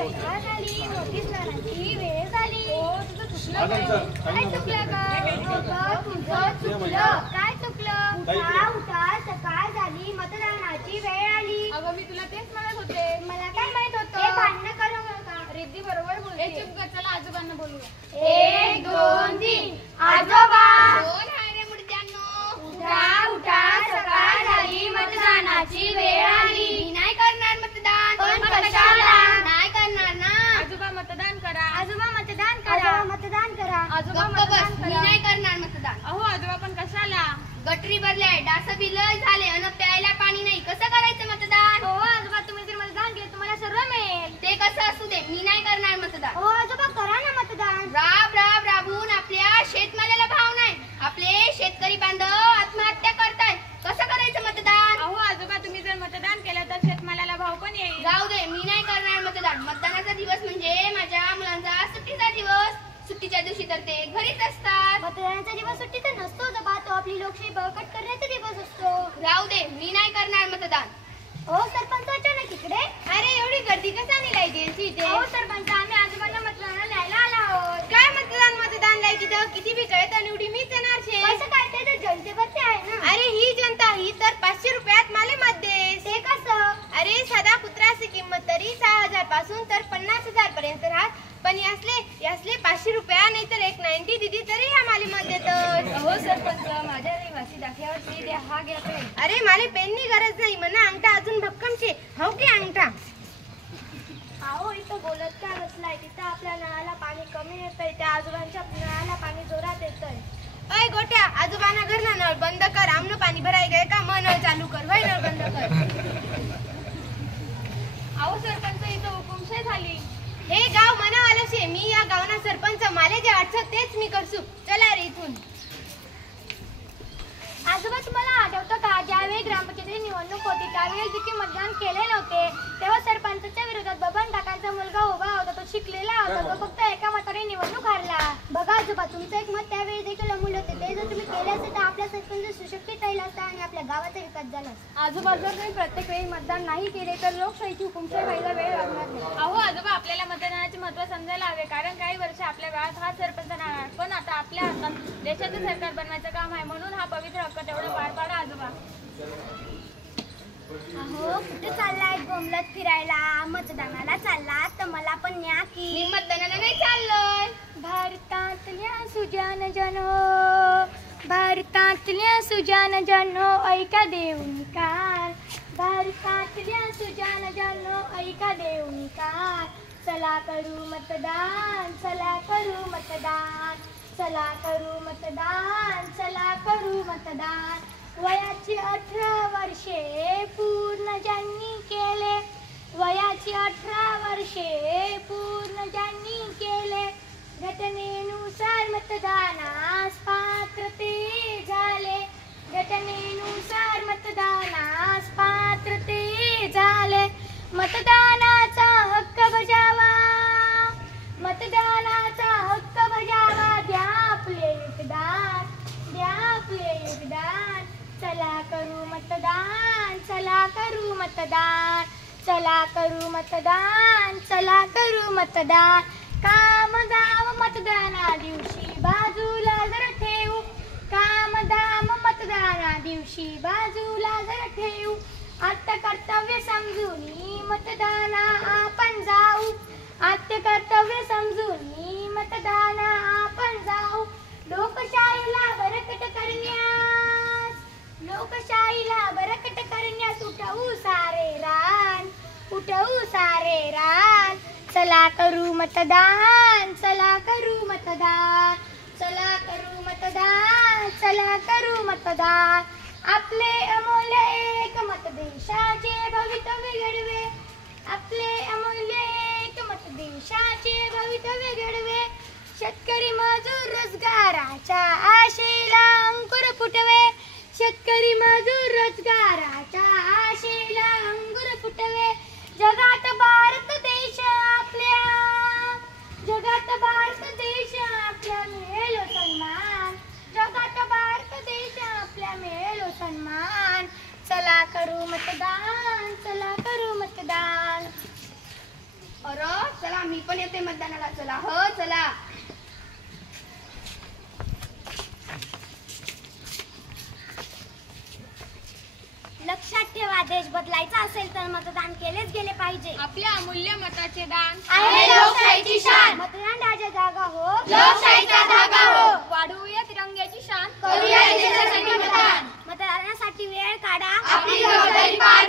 सकाळ झाली, मोठी स्नानाची वेळ झाली. काय चुकलं का? तुझं चुकलं. काय चुकलं? उठा, सकाळ झाली, मतदानाची वेळ आली. अगं मी तुला तेच म्हणत होते. मला काय माहित होतं? भांडण करू नका. रिद्धी बरोबर बोलते. चुप कर, चला आजोबांना बोलूया. 1 2 3 आजोबा. कोण आहे रे मुडद्यांनो? उठा उठा, सकाळ झाली, मतदानाची वेळ आली. मी नाही करणार मतदान. पण कशाला? नाही करणार ना. आजोबा मतदान करा. आजोबा मतदान करा. मतदान करा. आजोबा मतदान करा. मी नाही करणार मतदान. अहो आजोबा पण कशाला? गटरी भरल्या, डास बिलय झाले अन प्यायला पाणी नाही. कसं करायचं मतदान? हो आजोबा, तुम्ही जर मतदान केलं तुम्हाला सर्व मिळेल. ते कसं असू दे, मी नाही करणार मतदान. हो आजोबा, करा ना मतदान. राबून आपल्या शेतमालाला भाव नाही. आपले शेतकरी बांधव आत्महत्या करतायत. कसं करायचं मतदान? अहो आजोबा, तुम्ही जर मतदान केलं तर शेतमालाला भाव पण येईल. जाऊ दे, मी नाही करणार मतदान. मतदानाचा दिवस म्हणजे माझ्या मुलांचा सुट्टीचा दिवस. सुट्टीच्या दिवशी तर ते घरीच असतात. मतदानाचा दिवस सुट्टीचा नसतो आजोबा, तो आपली लोकशाही बळकट करण्याचा दिवस असतो. राहू दे, मी नाही करणार मतदान. हो सरपंच, अचानक इकडे? अरे एवढी गर्दी कशाने लायची इथे? हो सरपंच, आम्ही आजोबांना मतदानाला न्यायला आलो आहोत. काय मतदान लायची तर किती बी कळत आणि उडी मीच येणार छे. कसं काय? ते तर जनतेवरती आहे ना. अरे ही जनता ही तर 500 रुपयात माले मत दे. ते कसं? अरे साधा कुत्राची किंमत तरी 6000 पासून तर 50,000 पर्यंत राहत. पण यासले 500 रुपया नाही तर 190 दिदी तरी ह्या माले मत देतात. हो सरपंच, माझ्या रहिवासी दाखल्यावरती द्या, हा घ्या पेन. अरे माले पेननी गरज नाही, म्हणा अंगठा अजून भक्कम छे. हो की अंगठा? अहो इथं बोलत काय बसलाय? तिथं आपल्या नळाला पाणी कमी येतंय, त्या आजोबांच्या नळाला पाणी जोरात येतंय. अय गोट्या, आजोबांना घरना नळ बंद कर. आमनं पाणी भराय गए का? मग नळ चालू कर. वय नळ बंद कर. अहो सरपंच, इथं हुकुमशाही झाली. हे गाव मनावाला शे. मी या गावना सरपंच. माले जे वाटतं तेच मी करसू. चला रे इथून. आजोबा, तुम्हाला आठवतं का ज्यावेळी ग्रामपंचायती निवडणूक होती त्यावेळी देखील मतदान केले नव्हते, तेव्हा सरपंचाच्या विरोधात बबन काकांचा मुलगा उभा होता. तो शिकलेला होता, तो फक्त एका मताने निवडणूक हारला. बघा आजोबा, तुमचं एक मत त्यावेळी देखील अमूल्य होते. ते जर तुम्ही केले असते तर आपला सरपंच सुशिक्षित राहिला असता आणि आपल्या गावाचा विकास झाला असता. आजोबा, जर तुम्ही प्रत्येक वेळी मतदान नाही केले तर लोकशाहीची हुकुमशाही व्हायला वेळ लागणार नाही. अहो आजोबा, आपल्याला मतदानाचे महत्त्व समजायला हवे, कारण काही वर्ष आपल्या गावात हा सरपंच राहणार, पण आता आपल्या हातात देशाचं सरकार बनवायचं काम आहे. म्हणून हा पवित्र हक्क तेवढं पार पाडा आजोबा. अहो, कुठे चाललाय गोमलत फिरायला? मतदानाला चालला तर मला पण न्या की. मी मतदानाला नाही चाललोय. भारतातल्या सुजान जनो, भारतातल्या सुजान जनो, ऐका देऊनी कान. भारतातल्या सुजान जनो, ऐका देऊनी कान. चला करू मतदान, चला करू मतदान, चला करू मतदान, चला करू मतदान. वयाची 18 वर्षे पूर्ण ज्यांनी केले, वयाची 18 वर्षे पूर्ण ज्यांनी केले, घटनेनुसार मतदानास पात्रते झाले, घटनेनुसार मतदानास पात्रते झाले. मतदानाचा हक्क बजावा, मतदानाचा हक्क बजावा. द्या आपले योगदान, द्या आपले योगदान. चला करू मतदान, चला करू मतदान, चला करू मतदान, चला करू मतदान. काम दाम मतदाना दिवशी बाजूला जर ठेवू, काम दाम मतदाना दिवशी बाजूला जर ठेवू. आत्य कर्तव्य समजून मतदाना आपण जाऊ, आत्य कर्तव्य समजून मतदाना आपण जाऊ. लोकशाहीला बरकट करण्यास, लोकशाहीला बरकट करण्यास उठवू सारे रान, उठवू सारे रान. चला करू मतदान, चला करू मतदान, चला करू मतदान, चला करू मतदान. आपले अमूल्य एक मत देशाचे भवितव्य घडवे, आपले अमूल्य एक मत देशाचे भवितव्य घडवे. शेतकरी मजूर रोजगाराच्या आशेला अंकुर फुटवे, शेतकरी मजूर रोजगाराच्या आशेला अंकुर फुटवे. जगात भारत देश आपल्या, जगात भारत देश आपल्या मिळेल सन्मान, जगात भारत देश आपल्या मिळेल सन्मान. चला करू मतदान, चला करू मतदान. अरे मी पण येते मतदानाला. चला हो चला. लक्षात ठेवा, देश बदलायचा असेल तर मतदान केलेच गेले पाहिजे. आपल्या अमूल्य मताचे दान आहे लोकशाहीची शान. मतदान राजा जागा हो, लोकशाहीचा धागा हो. वाढवूया तिरंग्याची शान, करूया देशासाठी मतदान. मतदानासाठी वेळ काढा, आपली जबाबदारी पार